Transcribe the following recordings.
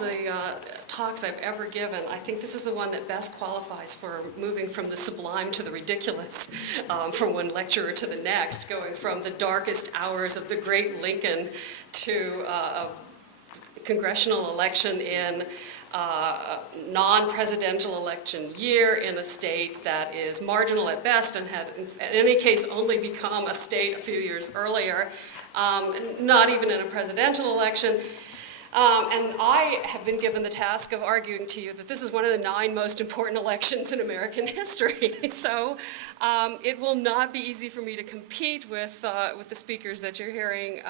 the talks I've ever given, I think this is the one that best qualifies for moving from the sublime to the ridiculous, from one lecturer to the next, going from the darkest hours of the great Lincoln to a congressional election in a non-presidential election year in a state that is marginal at best and had, in any case, only become a state a few years earlier, not even in a presidential election. And I have been given the task of arguing to you that this is one of the 9 most important elections in American history. So it will not be easy for me to compete with the speakers that you're hearing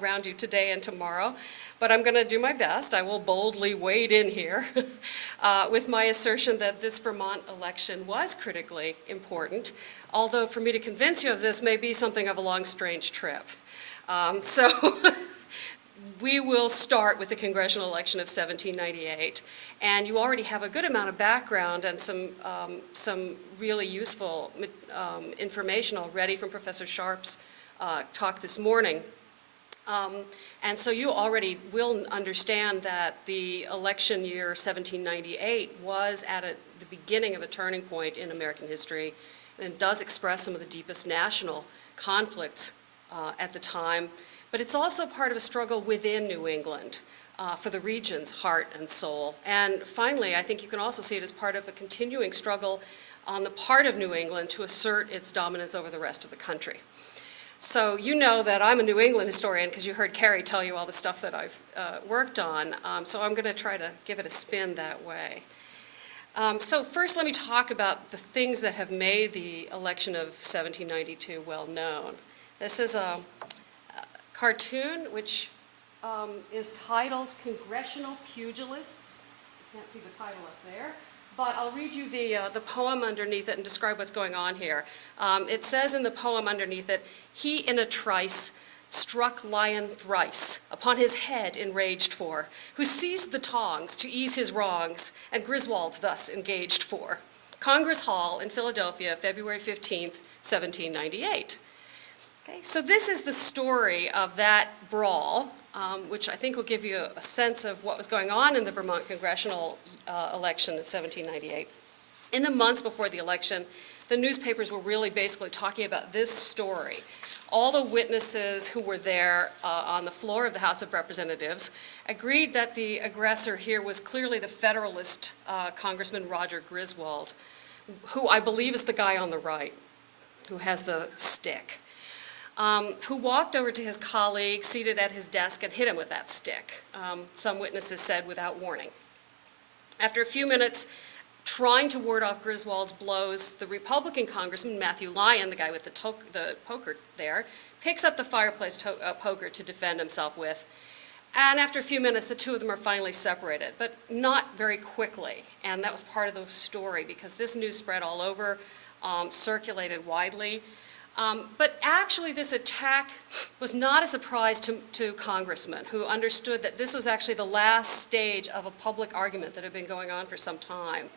around you today and tomorrow. But I'm going to do my best. I will boldly wade in here with my assertion that this Vermont election was critically important, although for me to convince you of this may be something of a long, strange trip. So we will start with the congressional election of 1798, and you already have a good amount of background and some really useful information already from Professor Sharp's talk this morning. And so you already will understand that the election year 1798 was at the beginning of a turning point in American history, and does express some of the deepest national conflicts at the time. But it's also part of a struggle within New England for the region's heart and soul. And finally, I think you can also see it as part of a continuing struggle on the part of New England to assert its dominance over the rest of the country. So you know that I'm a New England historian because you heard Carrie tell you all the stuff that I've worked on. So I'm going to try to give it a spin that way. So first let me talk about the things that have made the election of 1792 well known. This is a cartoon which is titled Congressional Pugilists. You can't see the title up there. But I'll read you the poem underneath it and describe what's going on here. It says in the poem underneath it, "He in a trice struck Lyon thrice, upon his head enraged for, who seized the tongs to ease his wrongs, and Griswolds thus engaged for. Congress Hall in Philadelphia, February 15th, 1798. Okay, so this is the story of that brawl, which I think will give you a sense of what was going on in the Vermont Congressional election of 1798. In the months before the election, the newspapers were really basically talking about this story. All the witnesses who were there on the floor of the House of Representatives agreed that the aggressor here was clearly the Federalist Congressman Roger Griswold, who I believe is the guy on the right, who has the stick. Who walked over to his colleague seated at his desk and hit him with that stick, some witnesses said without warning. After a few minutes trying to ward off Griswold's blows, the Republican Congressman, Matthew Lyon, the guy with the poker there, picks up the fireplace poker to defend himself with. And after a few minutes, the two of them are finally separated, but not very quickly. And that was part of the story because this news spread all over, circulated widely. But actually this attack was not a surprise to congressmen who understood that this was actually the last stage of a public argument that had been going on for some time.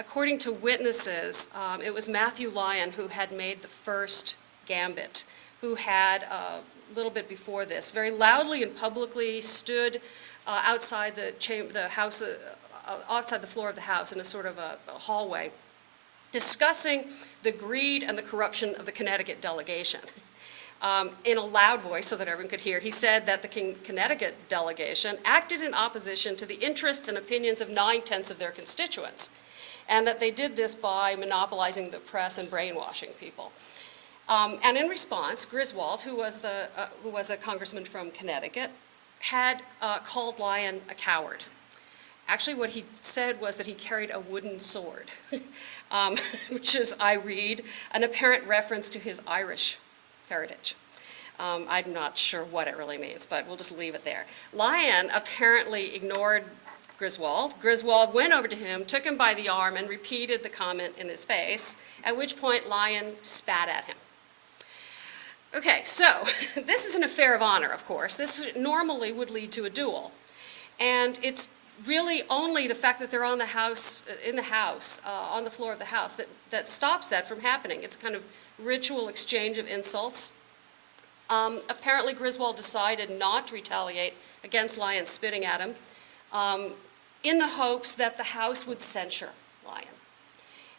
According to witnesses, it was Matthew Lyon who had made the first gambit, who had, a little bit before this, very loudly and publicly stood outside the house, outside the floor of the House in a sort of a hallway, discussing the greed and the corruption of the Connecticut delegation. In a loud voice so that everyone could hear, he said that the Connecticut delegation acted in opposition to the interests and opinions of 9/10 of their constituents, and that they did this by monopolizing the press and brainwashing people. And in response, Griswold, who was a congressman from Connecticut, had called Lyon a coward. Actually, what he said was that he carried a wooden sword, which is, I read, an apparent reference to his Irish heritage. I'm not sure what it really means, but we'll just leave it there. Lyon apparently ignored Griswold. Griswold went over to him, took him by the arm, and repeated the comment in his face, at which point Lyon spat at him. Okay, so this is an affair of honor, of course. This normally would lead to a duel. And it's really only the fact that they're on the House, on the floor of the House, that stops that from happening. It's a kind of ritual exchange of insults. Apparently Griswold decided not to retaliate against Lyon spitting at him. in the hopes that the House would censure Lyon.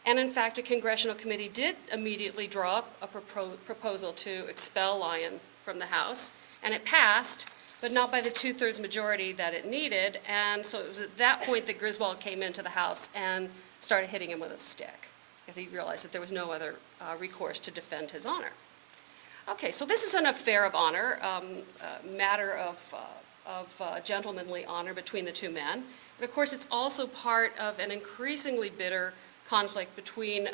And in fact, a congressional committee did immediately draw up a proposal to expel Lyon from the House, and it passed, but not by the 2/3 majority that it needed. And so it was at that point that Griswold came into the House and started hitting him with a stick, because he realized that there was no other recourse to defend his honor. Okay, so this is an affair of honor, a matter of gentlemanly honor between the two men. But of course, it's also part of an increasingly bitter conflict between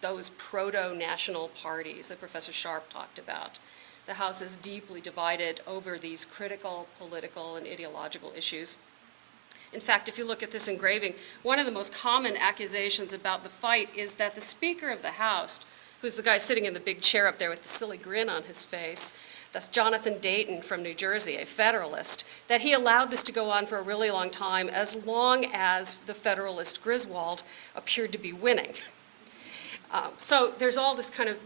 those proto-national parties that Professor Sharp talked about. The House is deeply divided over these critical political and ideological issues. In fact, if you look at this engraving, one of the most common accusations about the fight is that the Speaker of the House, who's the guy sitting in the big chair up there with the silly grin on his face, that's Jonathan Dayton from New Jersey, a Federalist, that he allowed this to go on for a really long time, as long as the Federalist Griswold appeared to be winning. So there's all this kind of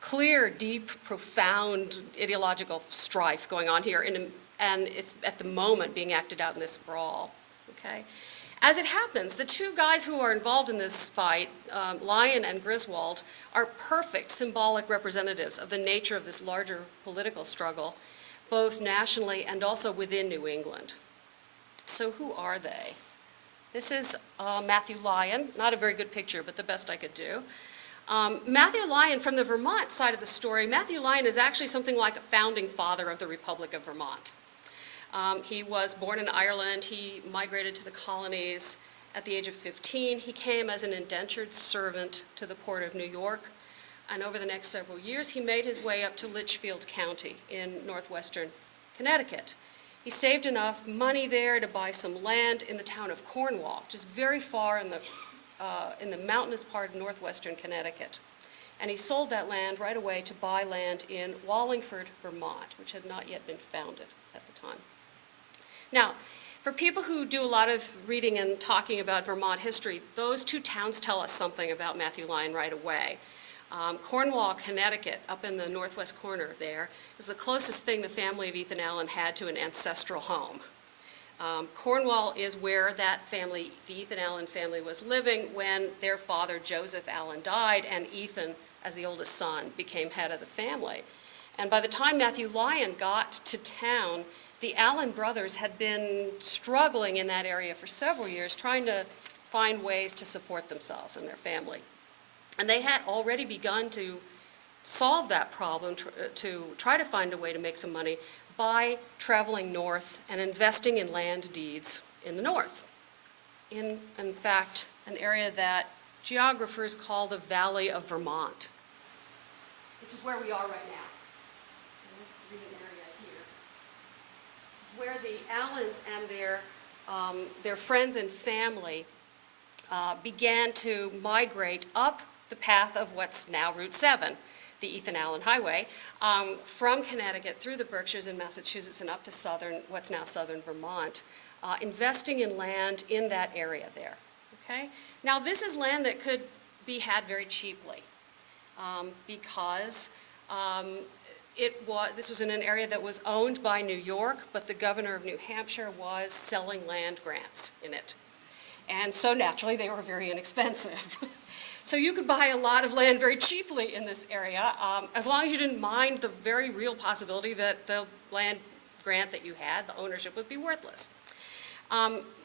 clear, deep, profound ideological strife going on here, and it's at the moment being acted out in this brawl. Okay? As it happens, the two guys who are involved in this fight, Lyon and Griswold, are perfect symbolic representatives of the nature of this larger political struggle, both nationally and also within New England. So who are they? This is Matthew Lyon, not a very good picture, but the best I could do. Matthew Lyon, from the Vermont side of the story, Matthew Lyon is actually something like a founding father of the Republic of Vermont. He was born in Ireland. He migrated to the colonies at the age of 15. He came as an indentured servant to the port of New York, and over the next several years, he made his way up to Litchfield County in northwestern Connecticut. He saved enough money there to buy some land in the town of Cornwall, which is very far in the mountainous part of northwestern Connecticut. And he sold that land right away to buy land in Wallingford, Vermont, which had not yet been founded at the time. Now, for people who do a lot of reading and talking about Vermont history, those two towns tell us something about Matthew Lyon right away. Cornwall, Connecticut, up in the northwest corner there, is the closest thing the family of Ethan Allen had to an ancestral home. Cornwall is where that family, the Ethan Allen family, was living when their father, Joseph Allen, died, and Ethan, as the oldest son, became head of the family. And by the time Matthew Lyon got to town, the Allen brothers had been struggling in that area for several years, trying to find ways to support themselves and their family. And they had already begun to solve that problem, to try to find a way to make some money by traveling north and investing in land deeds in the north. In fact, an area that geographers call the Valley of Vermont, which is where we are right now. In this green area here. It's where the Allens and their friends and family began to migrate up the path of what's now Route 7, the Ethan Allen Highway, from Connecticut through the Berkshires in Massachusetts and up to what's now southern Vermont, investing in land in that area there. Okay? Now, this is land that could be had very cheaply because this was in an area that was owned by New York, but the governor of New Hampshire was selling land grants in it. And so naturally, they were very inexpensive. So you could buy a lot of land very cheaply in this area, as long as you didn't mind the very real possibility that the land grant that you had, the ownership, would be worthless.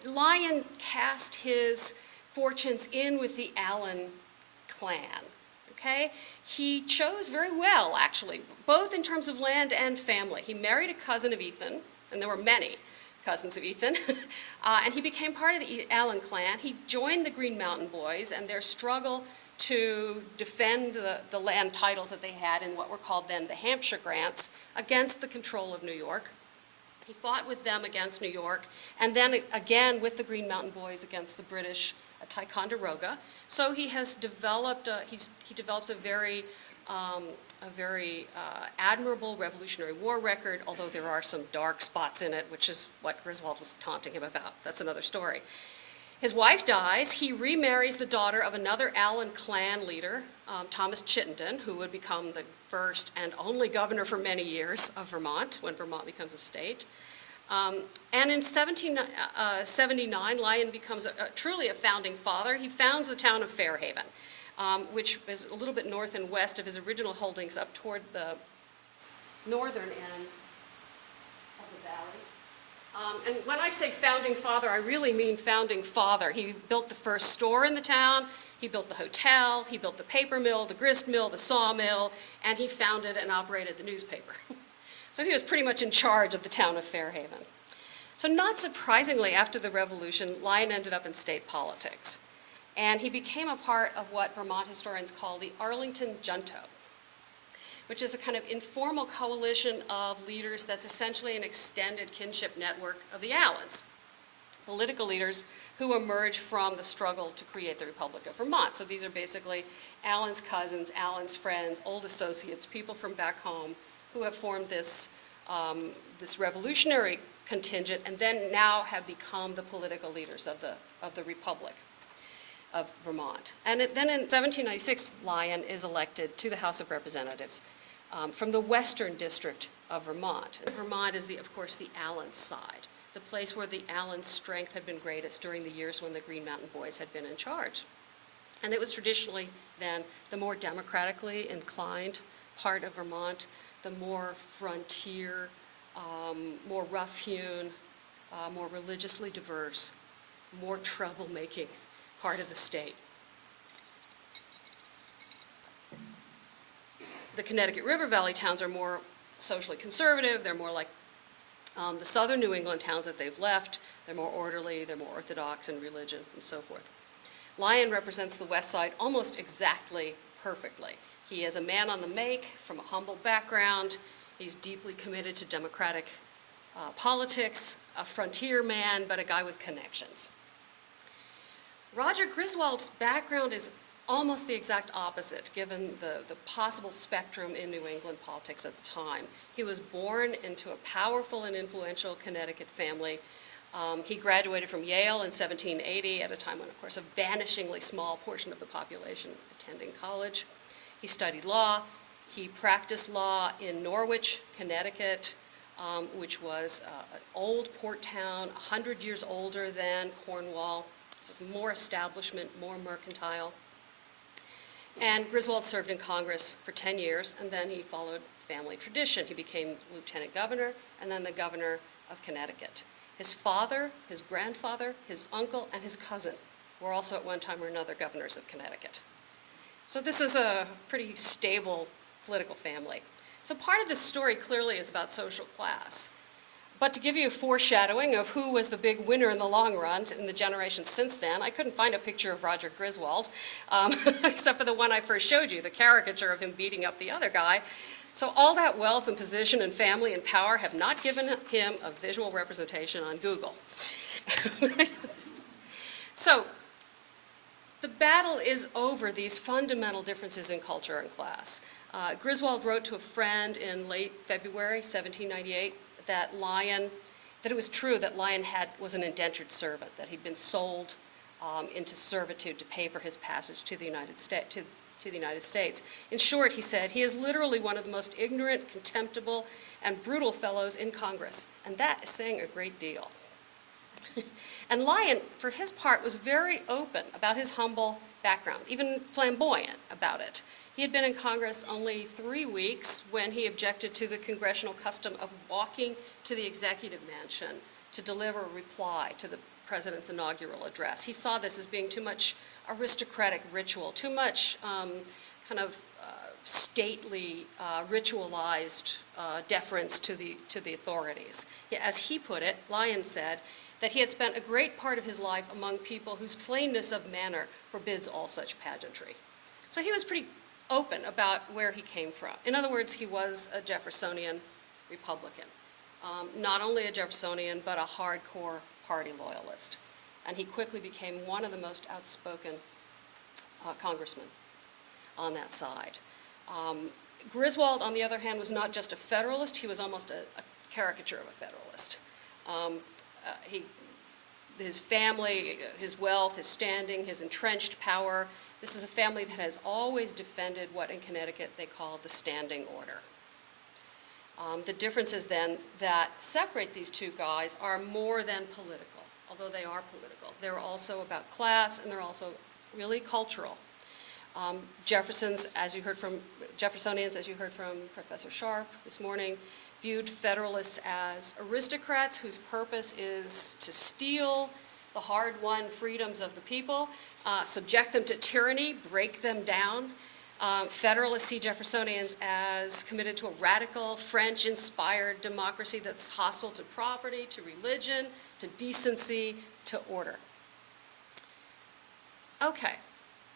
Lyon cast his fortunes in with the Allen clan. Okay? He chose very well, actually, both in terms of land and family. He married a cousin of Ethan, and there were many cousins of Ethan, and he became part of the Allen clan. He joined the Green Mountain Boys and their struggle to defend the land titles that they had in what were called then the Hampshire grants against the control of New York. He fought with them against New York, and then again with the Green Mountain Boys against the British at Ticonderoga. So he has developed, he develops a very admirable Revolutionary War record, although there are some dark spots in it, which is what Griswold was taunting him about. That's another story. His wife dies. He remarries the daughter of another Allen clan leader, Thomas Chittenden, who would become the first and only governor for many years of Vermont when Vermont becomes a state. And in 1779, Lyon becomes truly a founding father. He founds the town of Fairhaven, which is a little bit north and west of his original holdings up toward the northern end of the valley. And when I say founding father, I really mean founding father. He built the first store in the town, he built the hotel, he built the paper mill, the grist mill, the sawmill, and he founded and operated the newspaper. So he was pretty much in charge of the town of Fairhaven. So not surprisingly, after the Revolution, Lyon ended up in state politics. And he became a part of what Vermont historians call the Arlington Junto, which is a kind of informal coalition of leaders that's essentially an extended kinship network of the Allens, political leaders who emerged from the struggle to create the Republic of Vermont. So these are basically Allen's cousins, Allen's friends, old associates, people from back home who have formed this, this revolutionary contingent and then now have become the political leaders of the Republic of Vermont. And then in 1796, Lyon is elected to the House of Representatives from the Western District of Vermont. Vermont is, of course, the Allen side, the place where the Allen's strength had been greatest during the years when the Green Mountain Boys had been in charge. And it was traditionally then the more democratically inclined part of Vermont, the more frontier, more rough-hewn, more religiously diverse, more troublemaking part of the state. The Connecticut River Valley towns are more socially conservative. They're more like the southern New England towns that they've left. They're more orderly, they're more orthodox in religion, and so forth. Lyon represents the West Side almost exactly perfectly. He is a man on the make, from a humble background. He's deeply committed to democratic politics, a frontier man, but a guy with connections. Roger Griswold's background is almost the exact opposite, given the possible spectrum in New England politics at the time. He was born into a powerful and influential Connecticut family. He graduated from Yale in 1780 at a time when, of course, a vanishingly small portion of the population attending college. He studied law. He practiced law in Norwich, Connecticut, which was an old port town, 100 years older than Cornwall. So it's more establishment, more mercantile. And Griswold served in Congress for 10 years, and then he followed family tradition. He became lieutenant governor, and then the governor of Connecticut. His father, his grandfather, his uncle, and his cousin were also at one time or another governors of Connecticut. So this is a pretty stable political family. So part of this story clearly is about social class. But to give you a foreshadowing of who was the big winner in the long run in the generations since then, I couldn't find a picture of Roger Griswold, except for the one I first showed you, the caricature of him beating up the other guy. So all that wealth and position and family and power have not given him a visual representation on Google. So the battle is over these fundamental differences in culture and class. Griswold wrote to a friend in late February 1798 that it was true that Lyon was an indentured servant, that he'd been sold into servitude to pay for his passage to the United States. In short, he said, he is literally one of the most ignorant, contemptible, and brutal fellows in Congress, and that is saying a great deal. And Lyon, for his part, was very open about his humble background, even flamboyant about it. He had been in Congress only 3 weeks when he objected to the congressional custom of walking to the executive mansion to deliver a reply to the president's inaugural address. He saw this as being too much aristocratic ritual, too much stately, ritualized deference to the authorities. As he put it, Lyon said that he had spent a great part of his life among people whose plainness of manner forbids all such pageantry. So he was pretty open about where he came from. In other words, he was a Jeffersonian Republican. Not only a Jeffersonian, but a hardcore party loyalist. And he quickly became one of the most outspoken congressmen on that side. Griswold, on the other hand, was not just a Federalist, he was almost a caricature of a Federalist. His family, his wealth, his standing, his entrenched power, this is a family that has always defended what in Connecticut they call the standing order. The differences then that separate these two guys are more than political, although they are political. They're also about class, and they're also really cultural. Jeffersonians, as you heard from Professor Sharp this morning, viewed Federalists as aristocrats whose purpose is to steal the hard-won freedoms of the people, subject them to tyranny, break them down. Federalists see Jeffersonians as committed to a radical, French-inspired democracy that's hostile to property, to religion, to decency, to order. Okay,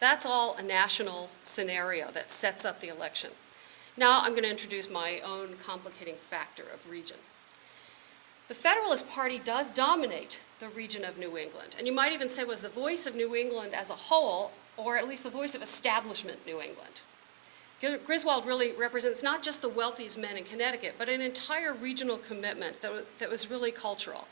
that's all a national scenario that sets up the election. Now I'm going to introduce my own complicating factor of region. The Federalist Party does dominate the region of New England, and you might even say was the voice of New England as a whole, or at least the voice of establishment New England. Griswold really represents not just the wealthiest men in Connecticut, but an entire regional commitment that was really cultural.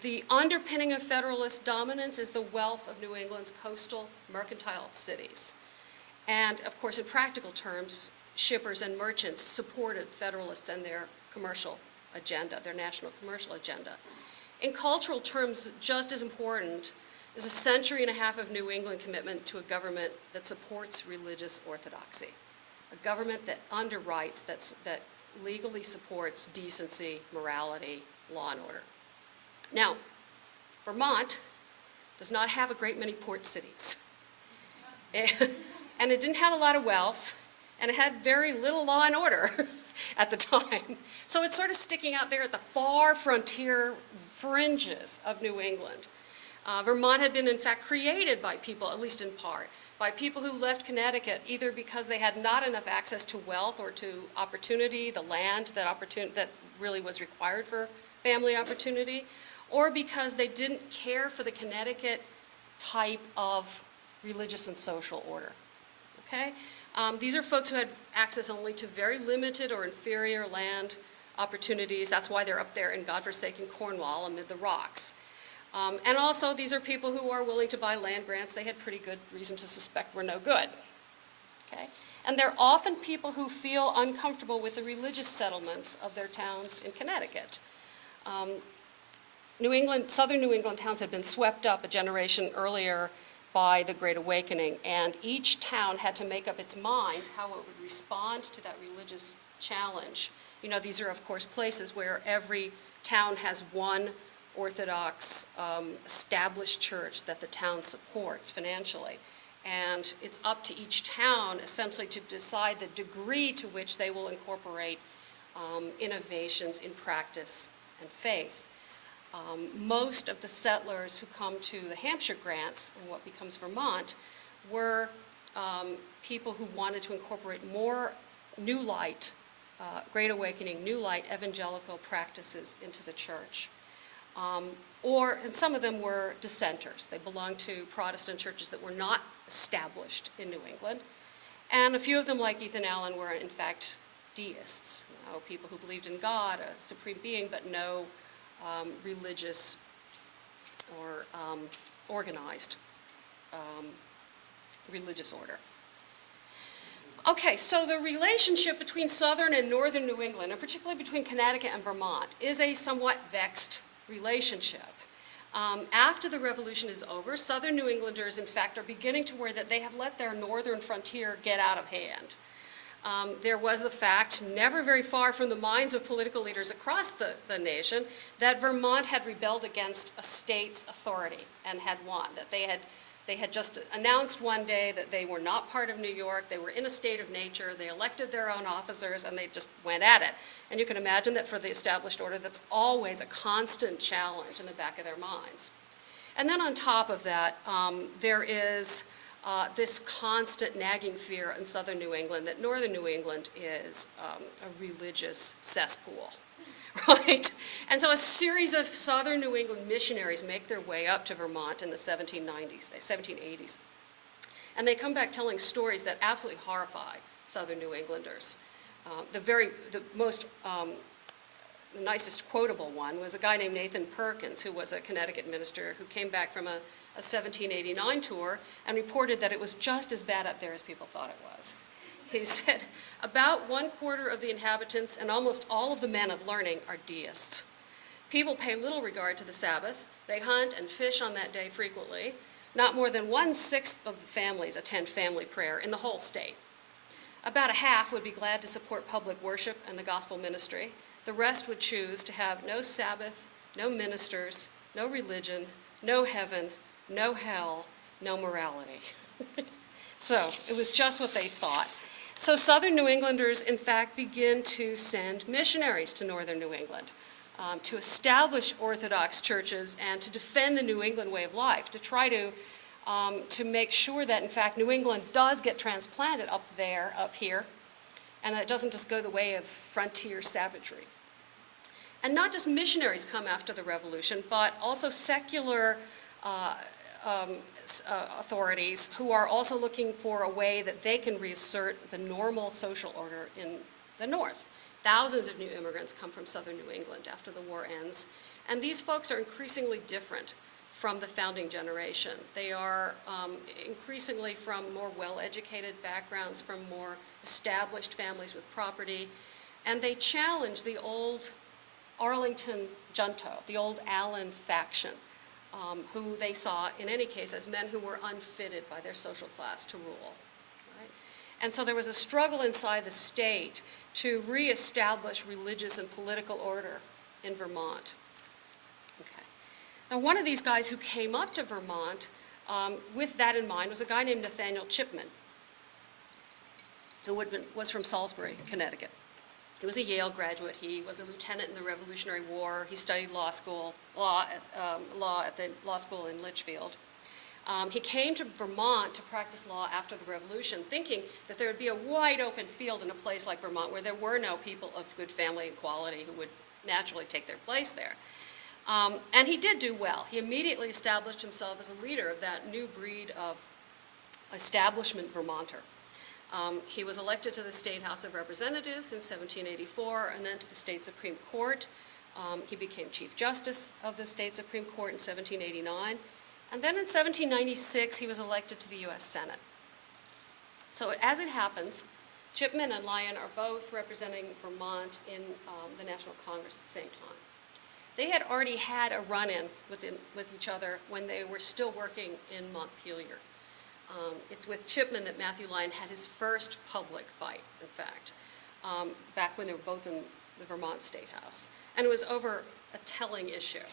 The underpinning of Federalist dominance is the wealth of New England's coastal mercantile cities. And of course, in practical terms, shippers and merchants supported Federalists and their commercial agenda, their national commercial agenda. In cultural terms, just as important is a century and a half of New England commitment to a government that supports religious orthodoxy, a government that underwrites, that legally supports decency, morality, law and order. Now, Vermont does not have a great many port cities. And it didn't have a lot of wealth, and it had very little law and order at the time. So it's sort of sticking out there at the far frontier fringes of New England. Vermont had been, in fact, created by people, at least in part, by people who left Connecticut either because they had not enough access to wealth or to opportunity, the land that really was required for family opportunity, or because they didn't care for the Connecticut type of religious and social order. Okay? These are folks who had access only to very limited or inferior land opportunities. That's why they're up there in godforsaken Cornwall amid the rocks. And also, these are people who are willing to buy land grants they had pretty good reason to suspect were no good. Okay? And they're often people who feel uncomfortable with the religious settlements of their towns in Connecticut. Southern New England towns had been swept up a generation earlier by the Great Awakening, and each town had to make up its mind how it would respond to that religious challenge. You know, these are, of course, places where every town has one Orthodox established church that the town supports financially. And it's up to each town, essentially, to decide the degree to which they will incorporate innovations in practice and faith. Most of the settlers who come to the Hampshire grants and what becomes Vermont were people who wanted to incorporate more New Light, Great Awakening, New Light evangelical practices into the church. And some of them were dissenters. They belonged to Protestant churches that were not established in New England. And a few of them, like Ethan Allen, were in fact deists, people who believed in God, a supreme being, but no religious or organized religious order. Okay, so the relationship between southern and northern New England, and particularly between Connecticut and Vermont, is a somewhat vexed relationship. After the Revolution is over, southern New Englanders, in fact, are beginning to worry that they have let their northern frontier get out of hand. There was the fact, never very far from the minds of political leaders across the nation, that Vermont had rebelled against a state's authority and had won, that they had just announced one day that they were not part of New York, they were in a state of nature, they elected their own officers, and they just went at it. And you can imagine that for the established order, that's always a constant challenge in the back of their minds. And then on top of that, there is this constant nagging fear in southern New England that northern New England is a religious cesspool, right? And so a series of southern New England missionaries make their way up to Vermont in the 1780s. And they come back telling stories that absolutely horrify southern New Englanders. The nicest quotable one was a guy named Nathan Perkins, who was a Connecticut minister who came back from a 1789 tour and reported that it was just as bad up there as people thought it was. He said, about 1/4 of the inhabitants and almost all of the men of learning are deists. People pay little regard to the Sabbath. They hunt and fish on that day frequently. Not more than 1/6 of the families attend family prayer in the whole state. About a half would be glad to support public worship and the gospel ministry. The rest would choose to have no Sabbath, no ministers, no religion, no heaven, no hell, no morality. So it was just what they thought. So Southern New Englanders, in fact, begin to send missionaries to Northern New England to establish Orthodox churches and to defend the New England way of life, to try to make sure that, in fact, New England does get transplanted up here, and that it doesn't just go the way of frontier savagery. And not just missionaries come after the revolution, but also secular authorities who are also looking for a way that they can reassert the normal social order in the North. Thousands of new immigrants come from Southern New England after the war ends, and these folks are increasingly different from the founding generation. They are increasingly from more well-educated backgrounds, from more established families with property, and they challenge the old Arlington junto, the old Allen faction, who they saw, in any case, as men who were unfitted by their social class to rule. Right? And so there was a struggle inside the state to reestablish religious and political order in Vermont. Okay. Now, one of these guys who came up to Vermont with that in mind was a guy named Nathaniel Chipman, who was from Salisbury, Connecticut. He was a Yale graduate. He was a lieutenant in the Revolutionary War. He studied law at the law school in Litchfield. He came to Vermont to practice law after the Revolution, thinking that there would be a wide open field in a place like Vermont where there were no people of good family and quality who would naturally take their place there. And he did do well. He immediately established himself as a leader of that new breed of establishment Vermonter. He was elected to the State House of Representatives in 1784 and then to the State Supreme Court. He became Chief Justice of the State Supreme Court in 1789. And then in 1796, he was elected to the U.S. Senate. So as it happens, Chipman and Lyon are both representing Vermont in the National Congress at the same time. They had already had a run-in with each other when they were still working in Montpelier. It's with Chipman that Matthew Lyon had his first public fight, in fact, back when they were both in the Vermont State House. And it was over a telling issue.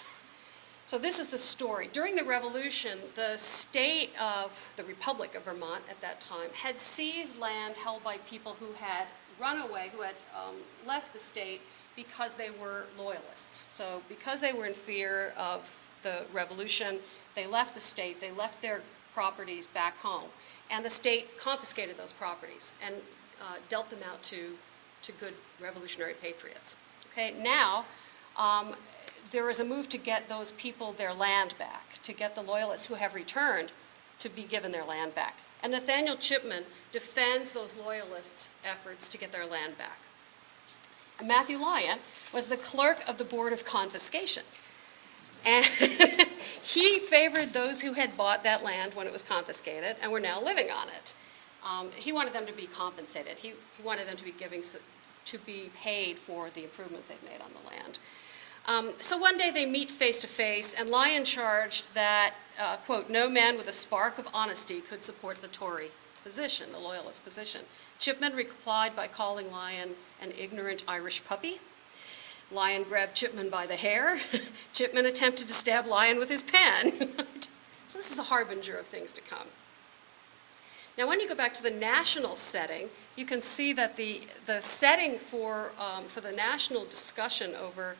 So this is the story. During the Revolution, the state of the Republic of Vermont at that time had seized land held by people who had run away, who had left the state because they were loyalists. So because they were in fear of the revolution, they left the state, they left their properties back home, and the state confiscated those properties and dealt them out to good revolutionary patriots. Okay, now there is a move to get those people their land back, to get the loyalists who have returned to be given their land back. And Nathaniel Chipman defends those loyalists' efforts to get their land back. And Matthew Lyon was the clerk of the Board of Confiscation. And he favored those who had bought that land when it was confiscated and were now living on it. He wanted them to be compensated. He wanted them to be paid for the improvements they've made on the land. So one day they meet face to face, and Lyon charged that, quote, no man with a spark of honesty could support the Tory position, the loyalist position. Chipman replied by calling Lyon an ignorant Irish puppy. Lyon grabbed Chipman by the hair. Chipman attempted to stab Lyon with his pen. So this is a harbinger of things to come. Now, when you go back to the national setting, you can see that the setting for the national discussion over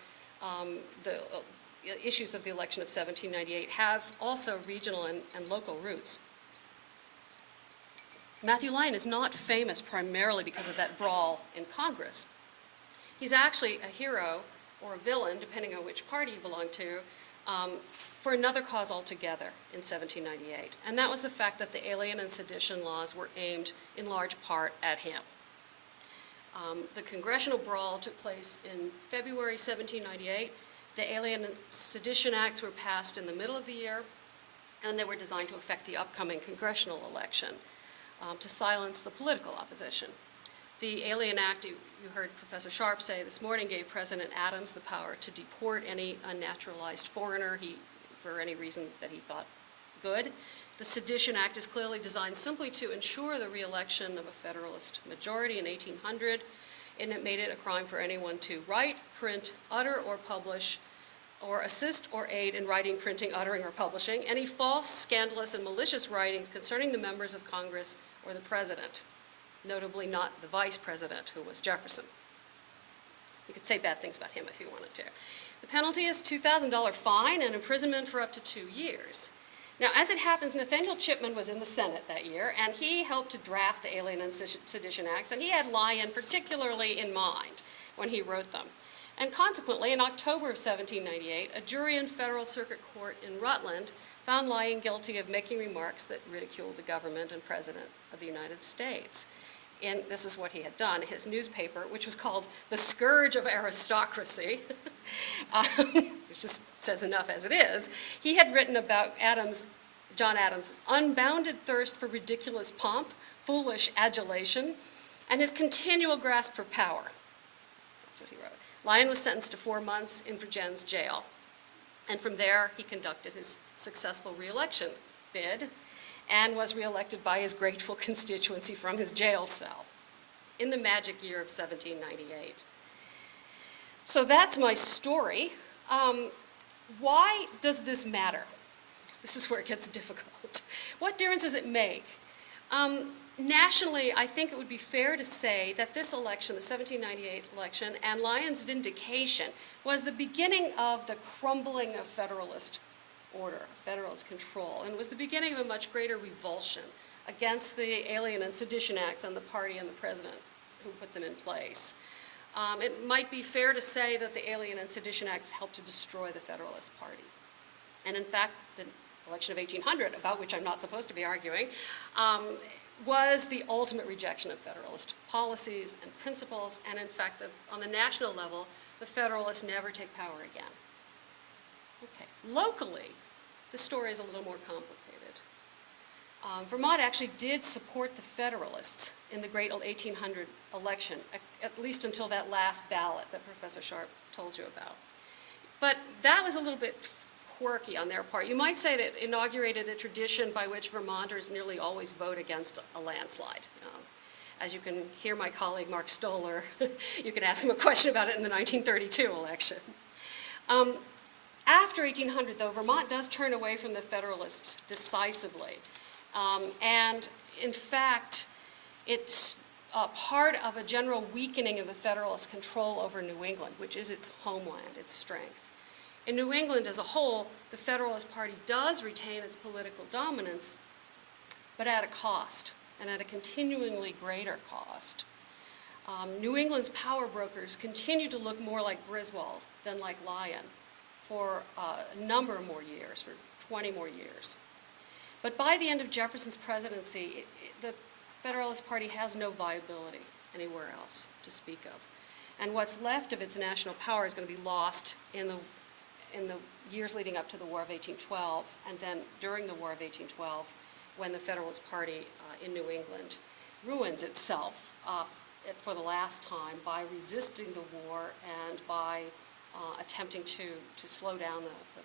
the issues of the election of 1798 have also regional and local roots. Matthew Lyon is not famous primarily because of that brawl in Congress. He's actually a hero or a villain, depending on which party you belong to, for another cause altogether in 1798. And that was the fact that the Alien and Sedition laws were aimed in large part at him. The Congressional brawl took place in February 1798. The Alien and Sedition Acts were passed in the middle of the year, and they were designed to affect the upcoming congressional election, to silence the political opposition. The Alien Act, you heard Professor Sharp say this morning, gave President Adams the power to deport any unnaturalized foreigner for any reason that he thought good. The Sedition Act is clearly designed simply to ensure the re-election of a Federalist majority in 1800, and it made it a crime for anyone to write, print, utter, or publish, or assist or aid in writing, printing, uttering, or publishing any false, scandalous, and malicious writings concerning the members of Congress or the President, notably not the Vice President, who was Jefferson. You could say bad things about him if you wanted to. The penalty is a $2,000 fine and imprisonment for up to 2 years. Now, as it happens, Nathaniel Chipman was in the Senate that year, and he helped to draft the Alien and Sedition Acts, and he had Lyon particularly in mind when he wrote them. And consequently, in October of 1798, a jury in Federal Circuit Court in Rutland found Lyon guilty of making remarks that ridiculed the government and President of the United States. And this is what he had done. His newspaper, which was called The Scourge of Aristocracy, which just says enough as it is, he had written about John Adams' unbounded thirst for ridiculous pomp, foolish adulation, and his continual grasp for power. That's what he wrote. Lyon was sentenced to 4 months in Virginia's jail, and from there he conducted his successful re-election bid and was re-elected by his grateful constituency from his jail cell in the magic year of 1798. So that's my story. Why does this matter? This is where it gets difficult. What difference does it make? Nationally, I think it would be fair to say that this election, the 1798 election, and Lyon's vindication was the beginning of the crumbling of Federalist order, Federalist control, and was the beginning of a much greater revulsion against the Alien and Sedition Acts and the party and the president who put them in place. It might be fair to say that the Alien and Sedition Acts helped to destroy the Federalist Party. And in fact, the election of 1800, about which I'm not supposed to be arguing, was the ultimate rejection of Federalist policies and principles, and in fact, on the national level, the Federalists never take power again. Okay, locally, the story is a little more complicated. Vermont actually did support the Federalists in the great 1800 election, at least until that last ballot that Professor Sharp told you about. But that was a little bit quirky on their part. You might say that it inaugurated a tradition by which Vermonters nearly always vote against a landslide. As you can hear my colleague Mark Stoller, you can ask him a question about it in the 1932 election. After 1800, though, Vermont does turn away from the Federalists decisively. And in fact, it's part of a general weakening of the Federalist control over New England, which is its homeland, its strength. In New England as a whole, the Federalist Party does retain its political dominance, but at a cost, and at a continually greater cost. New England's power brokers continue to look more like Griswold than like Lyon for a number more years, for 20 more years. But by the end of Jefferson's presidency, the Federalist Party has no viability anywhere else to speak of. And what's left of its national power is going to be lost in the years leading up to the War of 1812, and then during the War of 1812, when the Federalist Party in New England ruins itself for the last time by resisting the war and by attempting to slow down the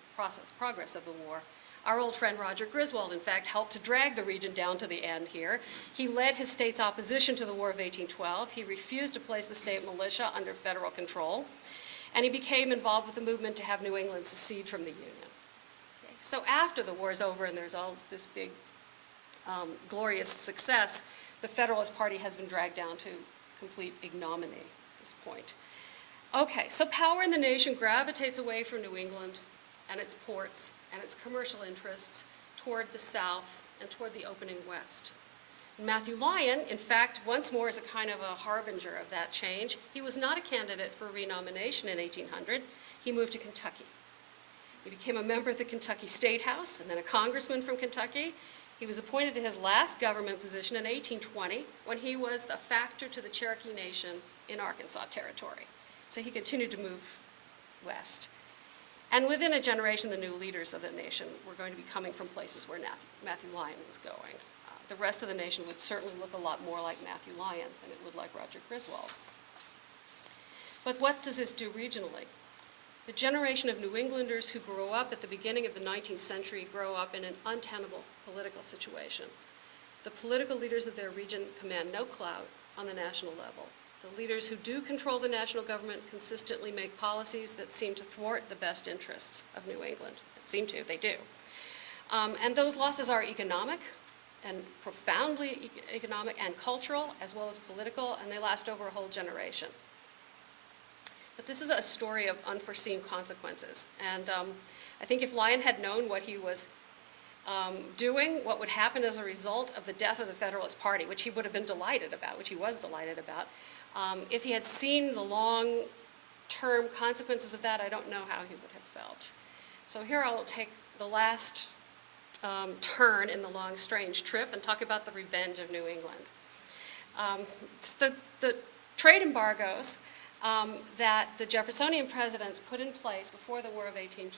progress of the war. Our old friend Roger Griswold, in fact, helped to drag the region down to the end here. He led his state's opposition to the War of 1812. He refused to place the state militia under federal control, and he became involved with the movement to have New England secede from the Union. Okay. So after the war is over and there's all this big glorious success, the Federalist Party has been dragged down to complete ignominy at this point. Okay, so power in the nation gravitates away from New England and its ports and its commercial interests toward the South and toward the opening West. Matthew Lyon, in fact, once more is a kind of a harbinger of that change. He was not a candidate for renomination in 1800. He moved to Kentucky. He became a member of the Kentucky State House and then a congressman from Kentucky. He was appointed to his last government position in 1820 when he was a factor to the Cherokee Nation in Arkansas Territory. So he continued to move west. And within a generation, the new leaders of the nation were going to be coming from places where Matthew Lyon was going. the rest of the nation would certainly look a lot more like Matthew Lyon than it would like Roger Griswold. But what does this do regionally? The generation of New Englanders who grow up at the beginning of the 19th century grow up in an untenable political situation. The political leaders of their region command no clout on the national level. The leaders who do control the national government consistently make policies that seem to thwart the best interests of New England. They do. And those losses are economic, and profoundly economic and cultural, as well as political, and they last over a whole generation. But this is a story of unforeseen consequences. And I think if Lyon had known what he was doing, what would happen as a result of the death of the Federalist Party, which he would have been delighted about, which he was delighted about, if he had seen the long-term consequences of that, I don't know how he would have felt. So here I'll take the last turn in the long, strange trip and talk about the revenge of New England. It's the trade embargoes that the Jeffersonian presidents put in place before the War of 1812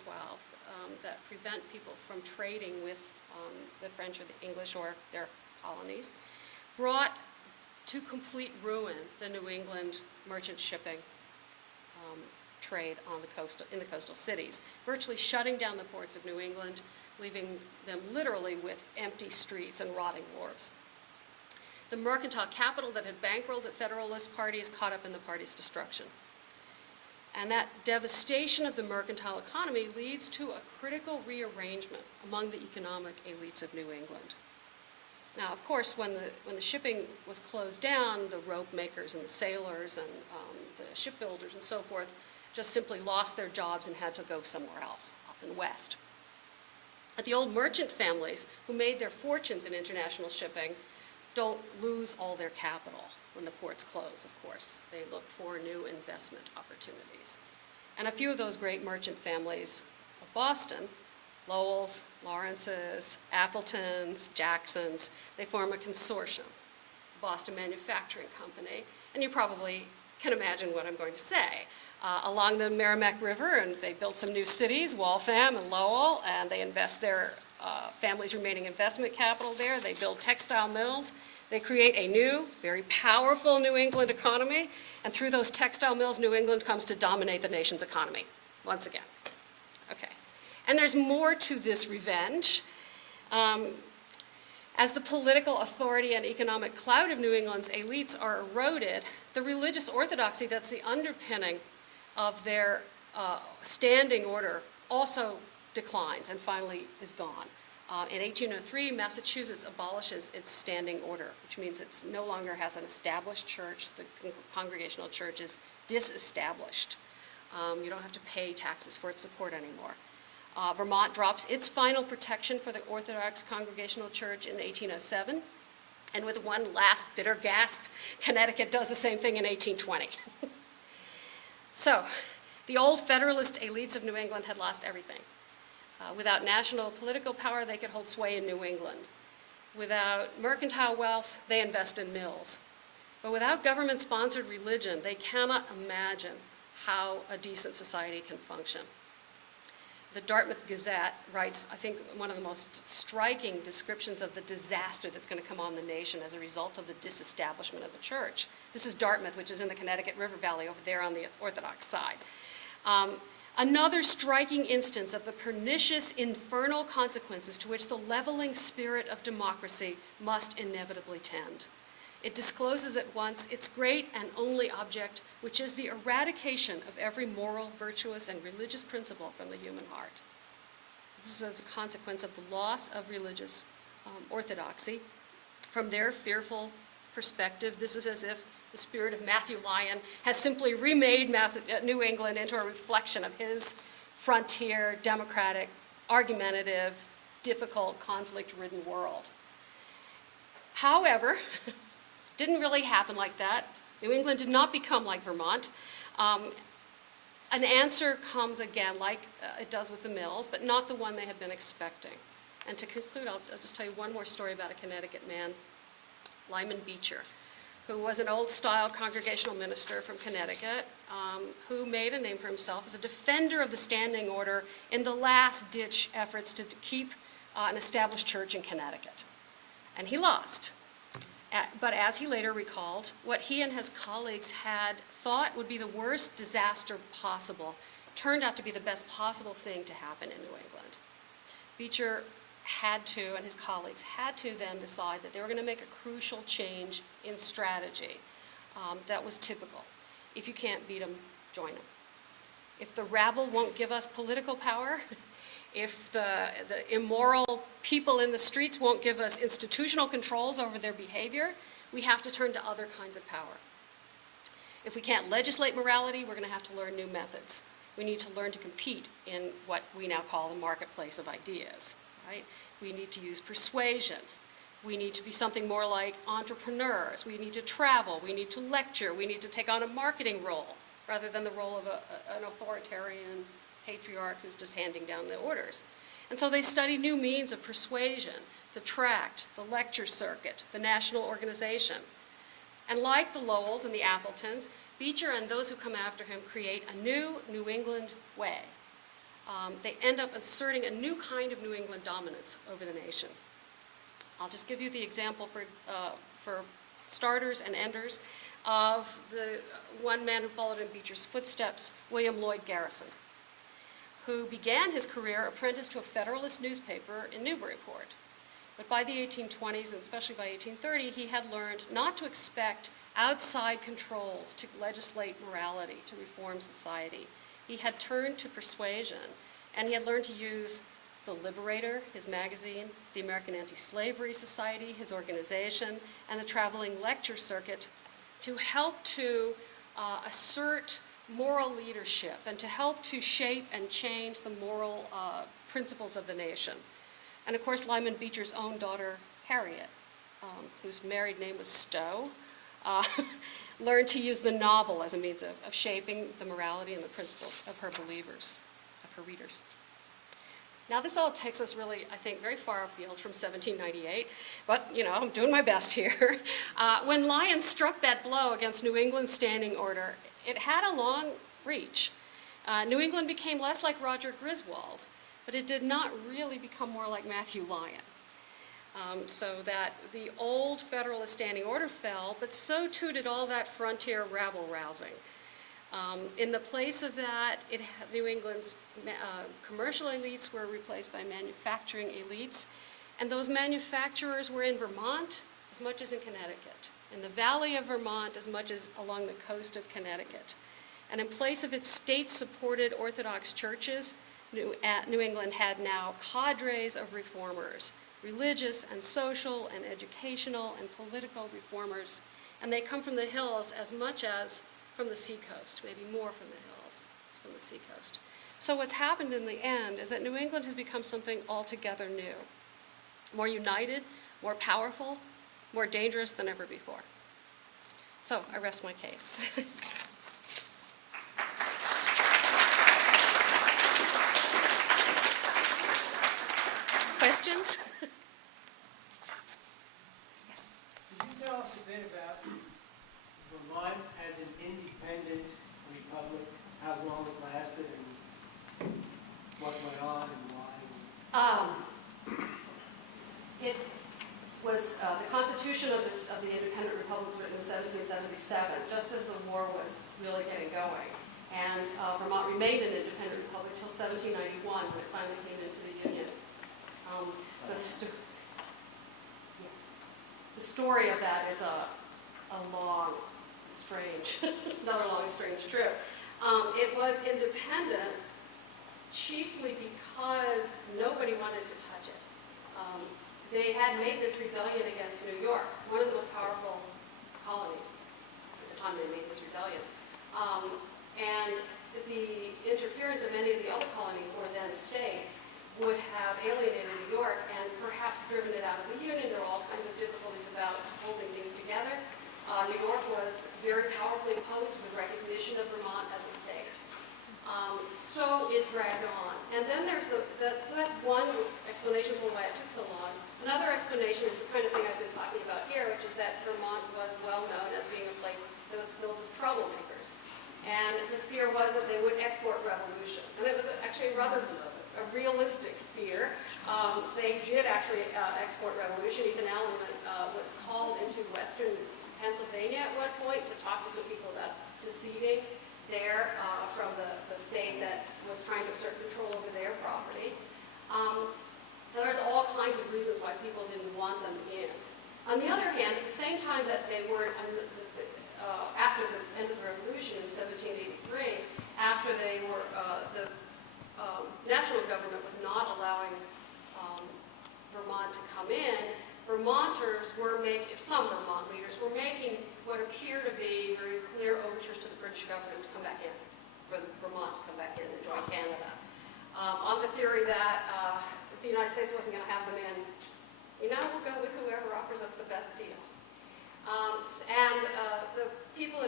that prevent people from trading with the French or the English or their colonies, brought to complete ruin the New England merchant shipping trade on in the coastal cities, virtually shutting down the ports of New England, leaving them literally with empty streets and rotting wharves. The mercantile capital that had bankrolled the Federalist Party is caught up in the party's destruction. And that devastation of the mercantile economy leads to a critical rearrangement among the economic elites of New England. Now, of course, when the shipping was closed down, the rope makers and the sailors and the shipbuilders and so forth just simply lost their jobs and had to go somewhere else, often west. But the old merchant families who made their fortunes in international shipping don't lose all their capital when the ports close, of course. They look for new investment opportunities. And a few of those great merchant families of Boston, Lowells, Lawrences, Appletons, Jacksons, they form a consortium, Boston Manufacturing Company, and you probably can imagine what I'm going to say. Along the Merrimack River, and they built some new cities, Waltham and Lowell, and they invest their family's remaining investment capital there. They build textile mills. They create a new, very powerful New England economy, and through those textile mills, New England comes to dominate the nation's economy, once again. Okay, and there's more to this revenge. As the political authority and economic clout of New England's elites are eroded, the religious orthodoxy that's the underpinning of their standing order also declines and finally is gone. In 1803, Massachusetts abolishes its standing order, which means it no longer has an established church. The Congregational church is disestablished. You don't have to pay taxes for its support anymore. Vermont drops its final protection for the Orthodox Congregational Church in 1807. And with one last bitter gasp, Connecticut does the same thing in 1820. So, the old Federalist elites of New England had lost everything. Without national political power, they could hold sway in New England. Without mercantile wealth, they invest in mills. But without government-sponsored religion, they cannot imagine how a decent society can function. The Dartmouth Gazette writes, I think, one of the most striking descriptions of the disaster that's going to come on the nation as a result of the disestablishment of the church. This is Dartmouth, which is in the Connecticut River Valley over there on the Orthodox side. Another striking instance of the pernicious, infernal consequences to which the leveling spirit of democracy must inevitably tend. It discloses at once its great and only object, which is the eradication of every moral, virtuous, and religious principle from the human heart. This is as a consequence of the loss of religious orthodoxy. From their fearful perspective, this is as if the spirit of Matthew Lyon has simply remade New England into a reflection of his frontier, democratic, argumentative, difficult, conflict-ridden world. However, didn't really happen like that. New England did not become like Vermont. An answer comes again, like it does with the mills, but not the one they had been expecting. And to conclude, I'll just tell you one more story about a Connecticut man, Lyman Beecher, who was an old-style congregational minister from Connecticut, who made a name for himself as a defender of the standing order in the last-ditch efforts to keep an established church in Connecticut. and he lost. But as he later recalled, what he and his colleagues had thought would be the worst disaster possible turned out to be the best possible thing to happen in New England. Beecher had to, and his colleagues had to then decide that they were going to make a crucial change in strategy that was typical. If you can't beat them, join them. If the rabble won't give us political power, if the immoral people in the streets won't give us institutional controls over their behavior, we have to turn to other kinds of power. If we can't legislate morality, we're going to have to learn new methods. We need to learn to compete in what we now call the marketplace of ideas, right? We need to use persuasion. We need to be something more like entrepreneurs. We need to travel. We need to lecture. We need to take on a marketing role rather than the role of an authoritarian patriarch who's just handing down the orders. And so they study new means of persuasion, the tract, the lecture circuit, the national organization. And like the Lowells and the Appletons, Beecher and those who come after him create a new New England way. They end up asserting a new kind of New England dominance over the nation. I'll just give you the example for starters and enders of the one man who followed in Beecher's footsteps, William Lloyd Garrison, who began his career apprenticed to a Federalist newspaper in Newburyport. But by the 1820s, and especially by 1830, he had learned not to expect outside controls to legislate morality, to reform society. He had turned to persuasion, and he had learned to use the Liberator, his magazine, the American Anti-Slavery Society, his organization, and the traveling lecture circuit to help to assert moral leadership and to help to shape and change the moral principles of the nation. And of course, Lyman Beecher's own daughter, Harriet, whose married name was Stowe, learned to use the novel as a means of shaping the morality and the principles of her believers, of her readers. Now, this all takes us really, I think, very far afield from 1798, but, you know, I'm doing my best here. When Lyon struck that blow against New England's standing order, it had a long reach. New England became less like Roger Griswold, but it did not really become more like Matthew Lyon. So that the old Federalist standing order fell, but so too did all that frontier rabble-rousing. In the place of that, New England's commercial elites were replaced by manufacturing elites, and those manufacturers were in Vermont as much as in Connecticut, in the valley of Vermont as much as along the coast of Connecticut. And in place of its state-supported Orthodox churches, New England had now cadres of reformers, religious and social and educational and political reformers, and they come from the hills as much as from the seacoast, maybe more from the hills from the seacoast. So what's happened in the end is that New England has become something altogether new, more united, more powerful, more dangerous than ever before. So I rest my case. Questions? Yes. Could you tell us a bit about Vermont as an independent republic, how long it lasted, and what went on and why? It was the Constitution of the Independent Republic was written in 1777, just as the war was really getting going, and Vermont remained an independent republic until 1791, when it finally came into the Union. The story of that is a long, strange, another long, strange trip. It was independent chiefly because nobody wanted to touch it. They had made this rebellion against New York, one of the most powerful colonies at the time they made this rebellion. And the interference of many of the other colonies, or then states, would have alienated New York and perhaps driven it out of the Union. There were all kinds of difficulties about holding things together. New York was very powerfully opposed to the recognition of Vermont as a state. So it dragged on. And then there's so that's one explanation for why it took so long. Another explanation is the kind of thing I've been talking about here, which is that Vermont was well known as being a place that was filled with troublemakers. And the fear was that they would export revolution. And it was actually rather a realistic fear. They did actually export revolution. Ethan Allen was called into western Pennsylvania at one point to talk to some people about seceding there from the state that was trying to assert control over their property. There's all kinds of reasons why people didn't want them in. On the other hand, at the same time that they were, after the end of the revolution in 1783, after they were, the national government was not allowing Vermont to come in, Vermonters were making, some Vermont leaders were making what appear to be very clear overtures to the British government to come back in, for Vermont to come back in and join Canada. On the theory that if the United States wasn't going to have them in, we'll go with whoever offers us the best deal. The people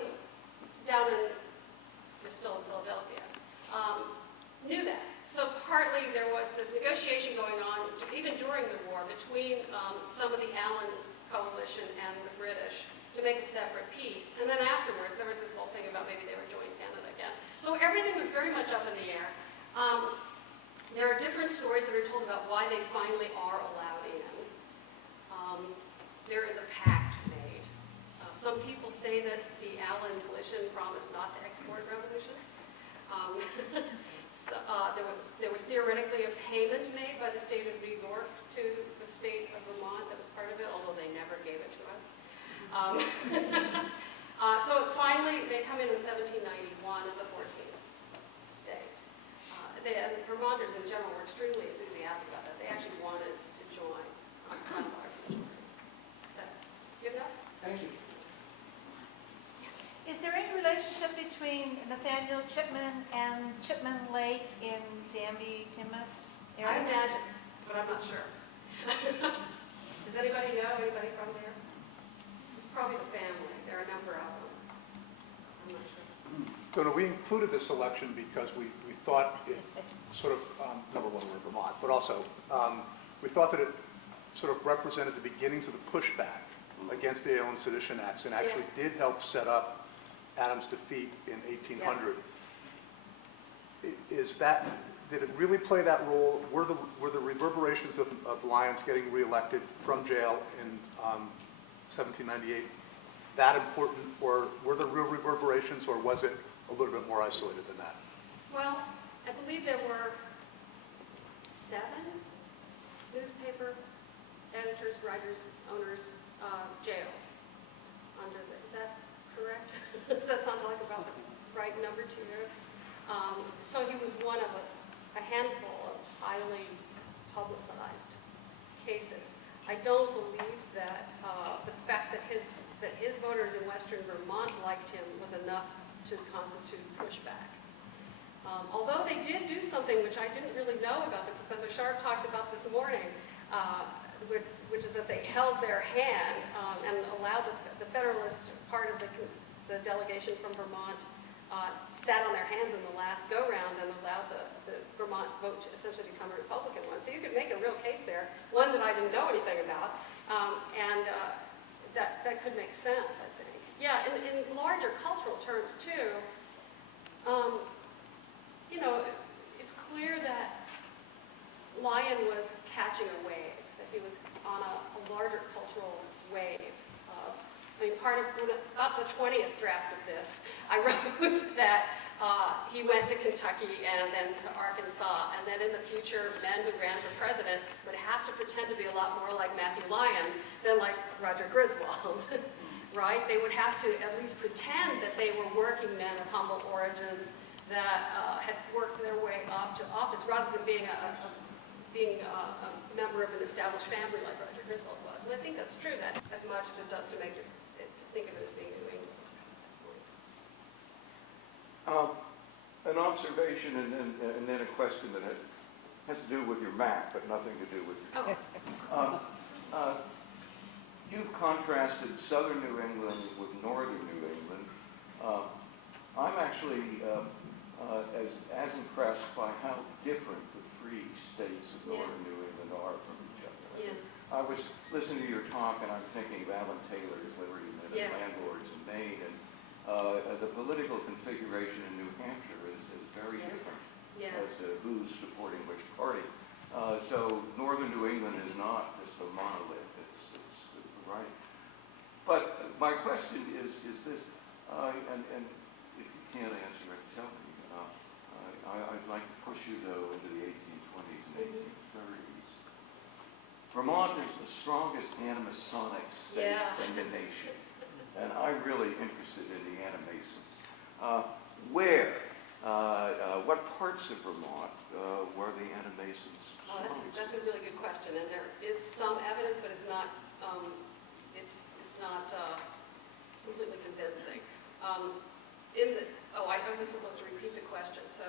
down in, they're still in Philadelphia, knew that. So partly there was this negotiation going on, even during the war, between some of the Allen coalition and the British to make a separate peace. And then afterwards, there was this whole thing about maybe they would join Canada again. So everything was very much up in the air. There are different stories that are told about why they finally are allowed in. There is a pact made. Some people say that the Allen coalition promised not to export revolution. So, there was theoretically a payment made by the state of New York to the state of Vermont that was part of it, although they never gave it to us. So finally, they come in 1791 as the 14th state. And Vermonters in general were extremely enthusiastic about that. They actually wanted to join. Is that good enough? Thank you. Is there any relationship between Nathaniel Chipman and Chipman Lake in Danby, Timoth I area? imagine, but I'm not sure. Does anybody know? Anybody from there? It's probably the family. There are a number of them. I'm not sure. Dona, we included this election because we thought it sort of, number one, we're in Vermont, but also we thought that it sort of represented the beginnings of the pushback against the Alien Sedition Acts and actually did help set up Adams' defeat in 1800. Did it really play that role? Were the reverberations of Lyons getting reelected from jail in 1798 that important, or were there real reverberations, or was it a little bit more isolated than that? Well, I believe there were 7 newspaper editors, writers, owners jailed under the, is that correct? Does that sound like about the right number to you? So he was one of a handful of highly publicized cases. I don't believe that the fact that his voters in Western Vermont liked him was enough to constitute pushback. Although they did do something which I didn't really know about, that Professor Sharp talked about this morning, which is that they held their hand and allowed the Federalist part of the delegation from Vermont sat on their hands in the last go-round and allowed the Vermont vote to essentially become a Republican one. So you could make a real case there, one that I didn't know anything about, and that could make sense, I think. Yeah, in larger cultural terms, too, it's clear that Lyon was catching a wave, that he was on a larger cultural wave. Part of about the 20th draft of this, I wrote that he went to Kentucky and then to Arkansas, and that in the future, men who ran for president would have to pretend to be a lot more like Matthew Lyon than like Roger Griswold, right? They would have to at least pretend that they were working men of humble origins that had worked their way up to office, rather than being a member of an established family like Roger Griswold was. And I think that's true, that as much as it does to make it think of it as being New England. An observation and then a question that has to do with your map, but nothing to do with your You've contrasted southern New England with northern New England. I'm actually as impressed by how different the 3 states of northern New England are from each other. Yeah. I was listening to your talk and I'm thinking of Allen Taylor's Liberty Men and Landlords in Maine, and the political configuration in New Hampshire is very different. Yeah. as to who's supporting which party. So northern New England is not just a monolith, it's right. But my question is this, and if you can't answer it, tell me. I'd like to push you, though, into the 1820s and 1830s. Vermont is the strongest animasonic state in the nation, and I'm really interested in the animasons. What parts of Vermont were the animasons strongest? That's a really good question, and there is some evidence, but it's not it's not completely convincing. I was supposed to repeat the question, so.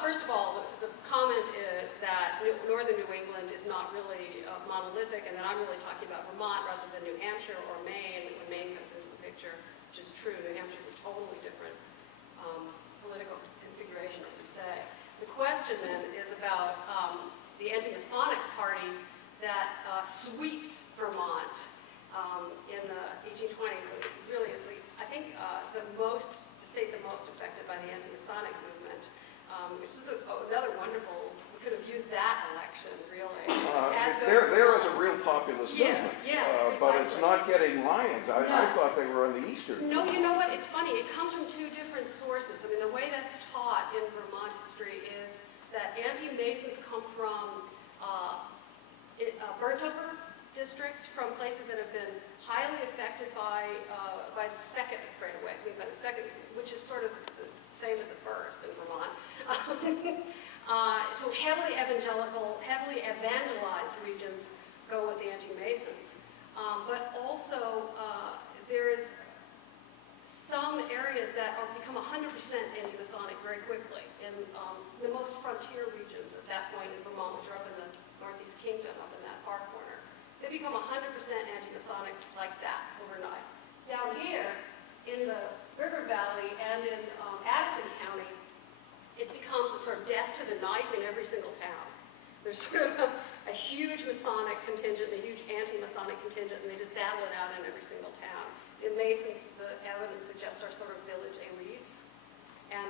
First of all, the comment is that northern New England is not really monolithic, and that I'm really talking about Vermont rather than New Hampshire or Maine, when Maine comes into the picture, which is true. New Hampshire is a totally different political configuration, as you say. The question then is about the anti-Masonic party that sweeps Vermont in the 1820s, and it really is I think the state the most affected by the anti-Masonic movement, which is another wonderful. We could have used that election really. There is a real populist movement, but it's precisely. not getting Lyons. I No. thought they were on the eastern. No, you know what? It's funny. It comes from two different sources. I mean, the way that's taught in Vermont history is that anti-Masons come from burnt-over districts, from places that have been highly affected by the second Great Awakening, by the second, which is sort of the same as the first in Vermont. So heavily evangelical, heavily evangelized regions go with the anti-Masons. But also there's some areas that become 100% anti-Masonic very quickly. In the most frontier regions at that point in Vermont, which are up in the Northeast Kingdom, up in that far corner, they become 100% anti-Masonic like that overnight. Down here in the River Valley and in Addison County, it becomes a sort of death to the knife in every single town. There's sort of a huge Masonic contingent and a huge anti-Masonic contingent, and they just battle it out in every single town. The Masons, the evidence suggests, are sort of village elites, and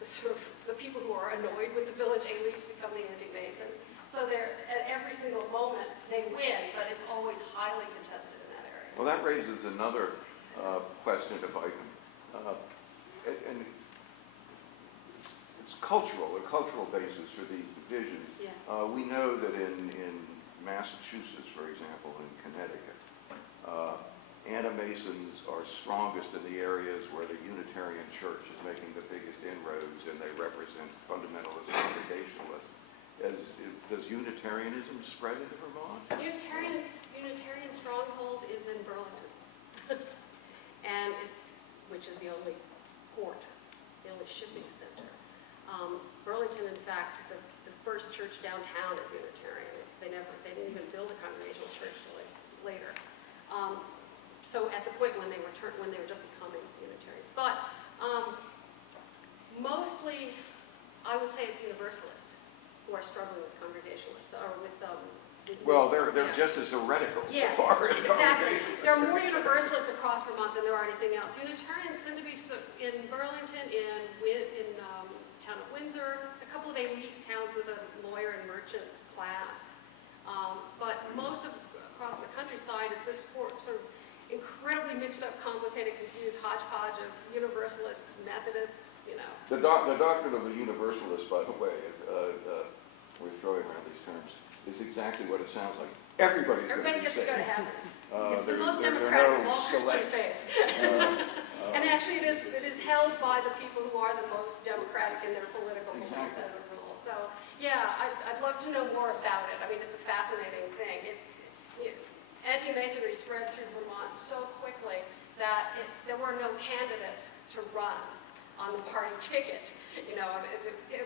the people who are annoyed with the village elites become the anti-Masons. So they're, at every single moment, they win, but it's always highly contested in that area. Well, that raises another question, if I can. And it's cultural, a cultural basis for these divisions. Yeah. We know that in Massachusetts, for example, in Connecticut, Animasons are strongest in the areas where the Unitarian Church is making the biggest inroads, and they represent fundamentalist Congregationalists. Does Unitarianism spread into Vermont? Unitarian stronghold is in Burlington, and which is the only port, the only shipping center. Burlington, in fact, the first church downtown is Unitarian. They didn't even build a Congregational church till later. So at the point when they were just becoming Unitarians, but mostly, I would say it's Universalists who are struggling with Congregationalists, or with well, they're just as heretical so far as exactly. Congregationalists. There are more Universalists across Vermont than there are anything else. Unitarians tend to be in Burlington, in town of Windsor, a couple of elite towns with a lawyer and merchant class, but most of across the countryside, it's this sort of incredibly mixed up, complicated, confused hodgepodge of Universalists, Methodists, you know. The doctrine of the Universalists, by the way, we're throwing around these terms, is exactly what it sounds like. Everybody gets to go to heaven. It's the most there democratic no of all Christian faiths. And actually it is held by the people who are the most democratic in their political beliefs as a rule. So yeah, I'd love to know more about it. I mean, it's a fascinating thing. Anti-Masonry spread through Vermont so quickly that there were no candidates to run on the party ticket. You know,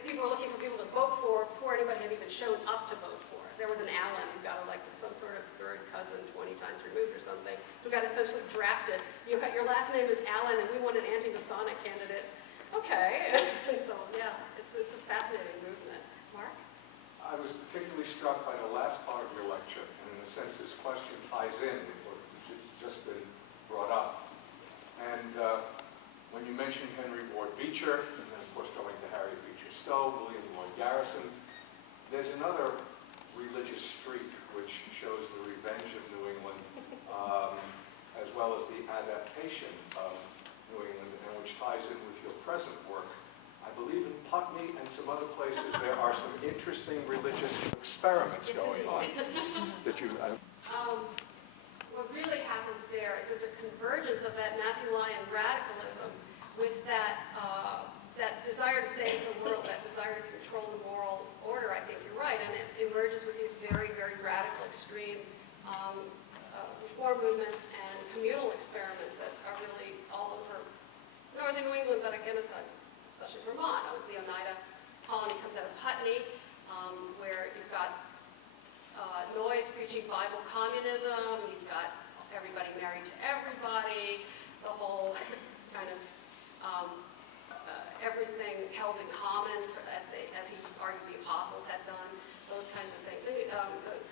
people were looking for people to vote for before anybody had even shown up to vote for. There was an Allen who got elected, some sort of third cousin 20 times removed or something, who got essentially drafted. Your last name is Allen, and we want an anti-Masonic candidate. Okay. And so, yeah, it's a fascinating movement. Mark? I was particularly struck by the last part of your lecture, and in a sense this question ties in with what has just been brought up. And when you mentioned Henry Ward Beecher, and then of course going to Harriet Beecher Stowe, William Lloyd Garrison. There's another religious streak which shows the revenge of New England, as well as the adaptation of New England, and which ties in with your present work. I believe in Putney and some other places there are some interesting religious experiments going on that you. What really happens there is there's a convergence of that Matthew Lyon radicalism with that that desire to save the world, that desire to control the moral order. I think you're right, and it emerges with these very, very radical, extreme reform movements and communal experiments that are really all over northern New England, but again, especially Vermont. The Oneida colony comes out of Putney, where you've got Noyes preaching Bible communism. He's got everybody married to everybody, the whole kind of everything held in common, as he argued the apostles had done, those kinds of things. The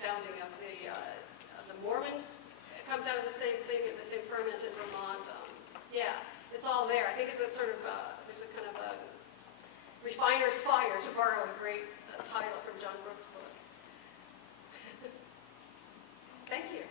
founding of the Mormons comes out of the same thing, the same ferment in Vermont. Yeah, it's all there. I think it's a sort of, there's a kind of a refiner's fire, to borrow a great title from John Brooks' book. Thank you.